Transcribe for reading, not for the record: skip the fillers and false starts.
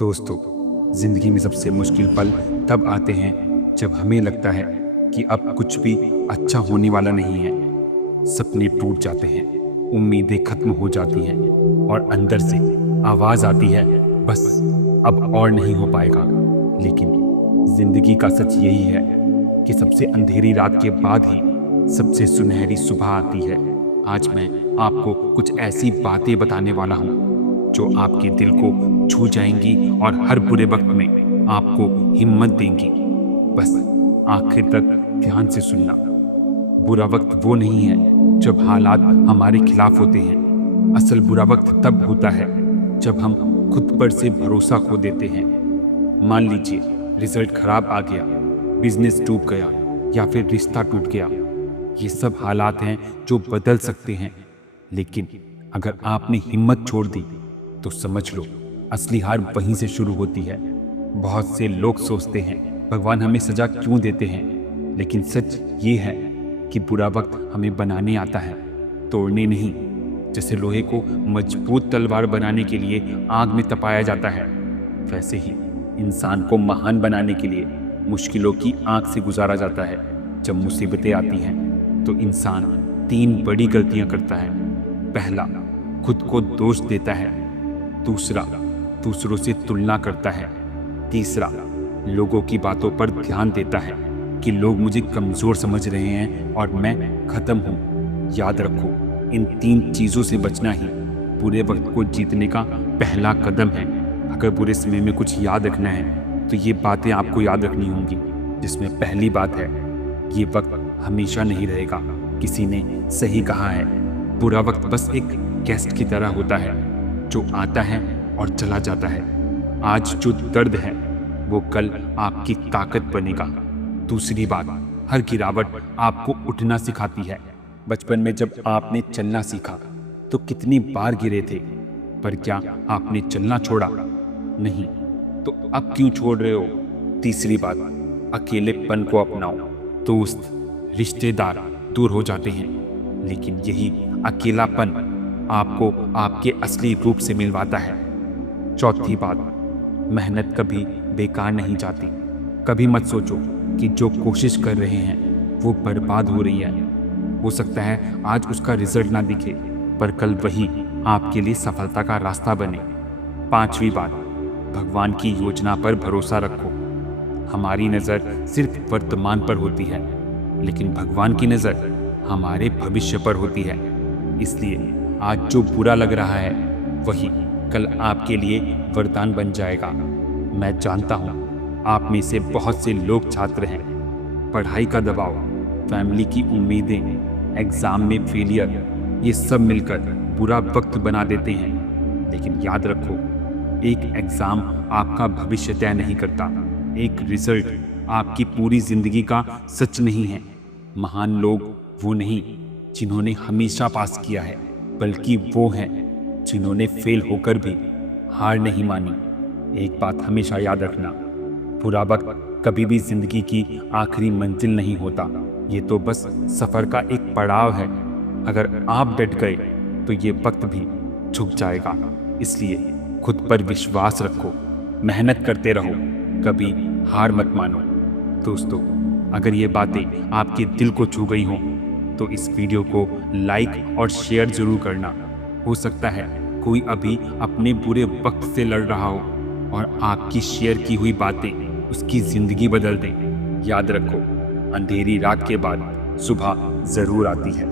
दोस्तों, ज़िंदगी में सबसे मुश्किल पल तब आते हैं जब हमें लगता है कि अब कुछ भी अच्छा होने वाला नहीं है। सपने टूट जाते हैं, उम्मीदें खत्म हो जाती हैं और अंदर से आवाज़ आती है, बस अब और नहीं हो पाएगा। लेकिन ज़िंदगी का सच यही है कि सबसे अंधेरी रात के बाद ही सबसे सुनहरी सुबह आती है। आज मैं आपको कुछ ऐसी बातें बताने वाला हूँ जो आपके दिल को छू जाएंगी और हर बुरे वक्त में आपको हिम्मत देंगी। बस आखिर तक ध्यान से सुनना। बुरा वक्त वो नहीं है जब हालात हमारे खिलाफ होते हैं। असल बुरा वक्त तब होता है जब हम खुद पर से भरोसा खो देते हैं। मान लीजिए रिजल्ट खराब आ गया, बिजनेस डूब गया या फिर रिश्ता टूट गया। ये सब हालात हैं जो बदल सकते हैं, लेकिन अगर आपने हिम्मत छोड़ दी तो समझ लो असली हार वहीं से शुरू होती है। बहुत से लोग सोचते हैं भगवान हमें सजा क्यों देते हैं, लेकिन सच ये है कि बुरा वक्त हमें बनाने आता है, तोड़ने नहीं। जैसे लोहे को मजबूत तलवार बनाने के लिए आग में तपाया जाता है, वैसे ही इंसान को महान बनाने के लिए मुश्किलों की आग से गुजारा जाता है। जब मुसीबतें आती हैं तो इंसान 3 बड़ी गलतियां करता है। पहला, खुद को दोष देता है। दूसरा, दूसरों से तुलना करता है। तीसरा, लोगों की बातों पर ध्यान देता है कि लोग मुझे कमज़ोर समझ रहे हैं और मैं ख़त्म हूँ। याद रखो, इन 3 चीज़ों से बचना ही बुरे वक्त को जीतने का पहला कदम है। अगर बुरे समय में कुछ याद रखना है तो ये बातें आपको याद रखनी होंगी, जिसमें पहली बात है, ये वक्त हमेशा नहीं रहेगा। किसी ने सही कहा है, बुरा वक्त बस एक गेस्ट की तरह होता है जो आता है और चला जाता है। आज जो दर्द है वो कल आपकी ताकत बनेगा। दूसरी बात, हर गिरावट आपको उठना सिखाती है। बचपन में जब आपने चलना सीखा तो कितनी बार गिरे थे, पर क्या आपने चलना छोड़ा? नहीं। तो अब क्यों छोड़ रहे हो? तीसरी बात, अकेलेपन को अपनाओ। दोस्त, रिश्तेदार दूर हो जाते हैं, लेकिन यही अकेलापन आपको आपके असली रूप से मिलवाता है। चौथी बात, मेहनत कभी बेकार नहीं जाती। कभी मत सोचो कि जो कोशिश कर रहे हैं वो बर्बाद हो रही है। हो सकता है आज उसका रिजल्ट ना दिखे, पर कल वही आपके लिए सफलता का रास्ता बने। पांचवी बात, भगवान की योजना पर भरोसा रखो। हमारी नज़र सिर्फ वर्तमान पर होती है, लेकिन भगवान की नज़र हमारे भविष्य पर होती है। इसलिए आज जो बुरा लग रहा है वही कल आपके लिए वरदान बन जाएगा। मैं जानता हूँ आप में से बहुत से लोग छात्र हैं। पढ़ाई का दबाव, फैमिली की उम्मीदें, एग्ज़ाम में फेलियर, ये सब मिलकर बुरा वक्त बना देते हैं। लेकिन याद रखो, एक एग्ज़ाम आपका भविष्य तय नहीं करता। एक रिजल्ट आपकी पूरी ज़िंदगी का सच नहीं है। महान लोग वो नहीं जिन्होंने हमेशा पास किया है, बल्कि वो हैं जिन्होंने फेल होकर भी हार नहीं मानी। एक बात हमेशा याद रखना, बुरा वक्त कभी भी जिंदगी की आखिरी मंजिल नहीं होता। ये तो बस सफ़र का एक पड़ाव है। अगर आप डट गए तो ये वक्त भी झुक जाएगा। इसलिए खुद पर विश्वास रखो, मेहनत करते रहो, कभी हार मत मानो। दोस्तों, अगर ये बातें आपके दिल को छू गई हों तो इस वीडियो को लाइक और शेयर ज़रूर करना। हो सकता है कोई अभी अपने बुरे वक्त से लड़ रहा हो और आपकी शेयर की हुई बातें उसकी ज़िंदगी बदल दें। याद रखो, अंधेरी रात के बाद सुबह ज़रूर आती है।